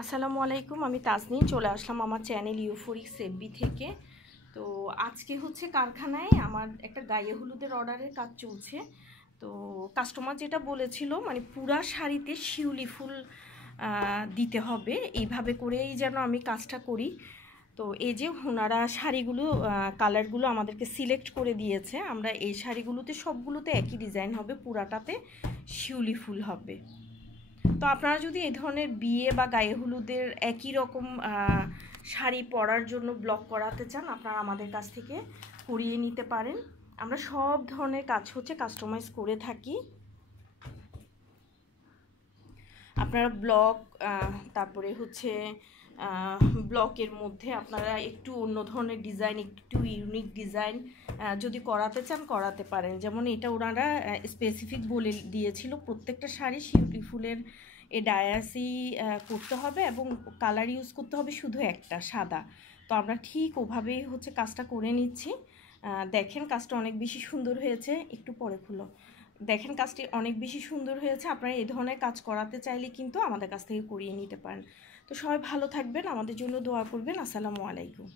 আসসালামু আলাইকুম, আমি তাজনীন চলে আসলাম আমার চ্যানেল ইউফোরিক সেববি থেকে। তো আজকে হচ্ছে কারখানায় আমার একটা গায়ে হলুদের অর্ডারের কাজ চলছে। তো কাস্টমার যেটা বলেছিল মানে পুরা শাড়িতে শিউলি ফুল দিতে হবে, এইভাবে করেই যেন আমি কাজটা করি। তো এই যে ওনারা শাড়িগুলো কালারগুলো আমাদেরকে সিলেক্ট করে দিয়েছে। আমরা এই শাড়িগুলোতে সবগুলোতে একই ডিজাইন হবে, পুরাটাতে শিউলি ফুল হবে। তো আপনারা যদি এই ধরনের বিয়ে বা গায়ে হলুদের একই রকম শাড়ি পরার জন্য ব্লক করাতে চান, আপনারা আমাদের কাছ থেকে করিয়ে নিতে পারেন। আমরা সব ধরনের কাজ হচ্ছে কাস্টমাইজ করে থাকি। আপনারা ব্লক, তারপরে হচ্ছে ব্লকের মধ্যে আপনারা একটু অন্য ধরনের ডিজাইন, একটু ইউনিক ডিজাইন যদি করাতে চান করাতে পারেন। যেমন এটা ওনারা স্পেসিফিক বলে দিয়েছিল প্রত্যেকটা শাড়ি শিউলি ফুলের এ ডায়াসি করতে হবে এবং কালার ইউজ করতে হবে শুধু একটা সাদা। তো আমরা ঠিক ওভাবেই হচ্ছে কাজটা করে নিচ্ছি। দেখেন কাজটা অনেক বেশি সুন্দর হয়েছে। একটু পরে খুলো। দেখেন কাজটি অনেক বেশি সুন্দর হয়েছে। আপনারা এই ধরনের কাজ করাতে চাইলে কিন্তু আমাদের কাছ থেকে করিয়ে নিতে পারেন। তো সবাই ভালো থাকবেন, আমাদের জন্য দোয়া করবেন। আসসালামু আলাইকুম।